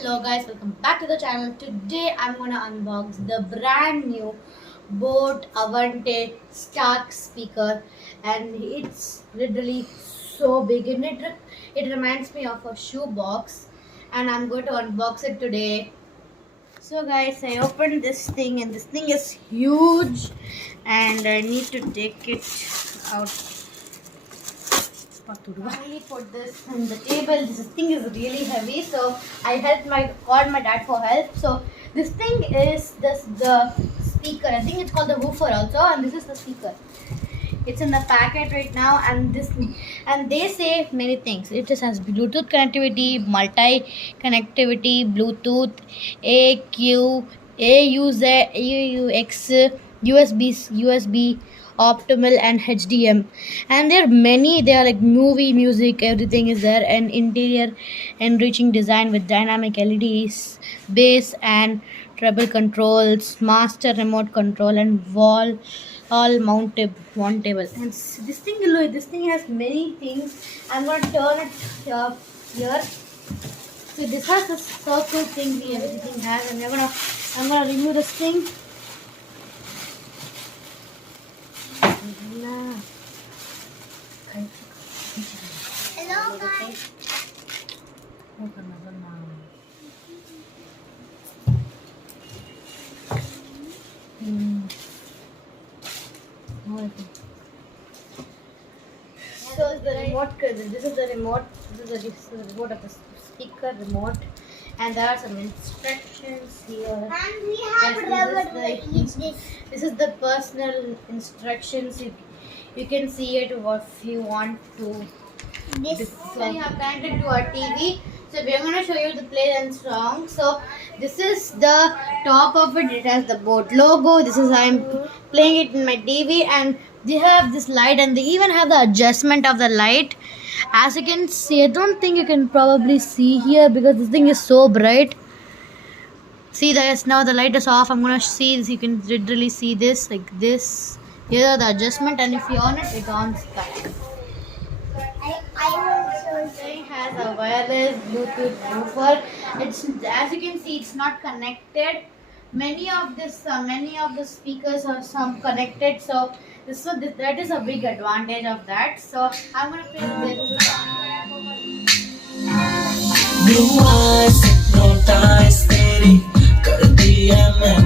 Hello guys, welcome back to the channel. Today I'm gonna unbox the brand new Boat Aavante Stark speaker, and it's literally so big and it reminds me of a shoe box, and I'm going to unbox it today. So guys, I opened this thing and this thing is huge and I need to take it out. Finally put this on the table. This thing is really heavy, so I called my dad for help. So this thing is the speaker. I think it's called the woofer also, and this is the speaker. It's in the packet right now, and they say many things. It just has Bluetooth connectivity, multi connectivity, Bluetooth, AQ, AUZ, AUX, USB, optimal, and HDM. And there are many. They are like movie, music, everything is there, and interior enriching design with dynamic LEDs, bass and treble controls, master remote control, and all mountable. And this thing has many things. I'm gonna turn it here. So this has the circle thing everything has, and I'm gonna remove this thing. Hello guys. So the remote. This is the remote. This is the remote of the speaker remote, and there are some instructions here. And we have rubber to each this. This is the personal instructions. You can see it if you want to. So we have connected to our TV. So we are going to show you the play and song. So this is the top of it. It has the boat logo. This is I'm playing it in my TV, and they have this light, and they even have the adjustment of the light. As you can see, I don't think you can probably see here because this thing is so bright. See this, now the light is off. I'm gonna see this. You can literally see this like this. Here are the adjustment, and if you on it, it on back. I will show This thing has a wireless Bluetooth woofer. It's, as you can see, it's not connected. Many of the speakers are some connected. So that is a big advantage of that. So I'm gonna play this song. Blue eyes hypnotize तेरी कर दिया मैं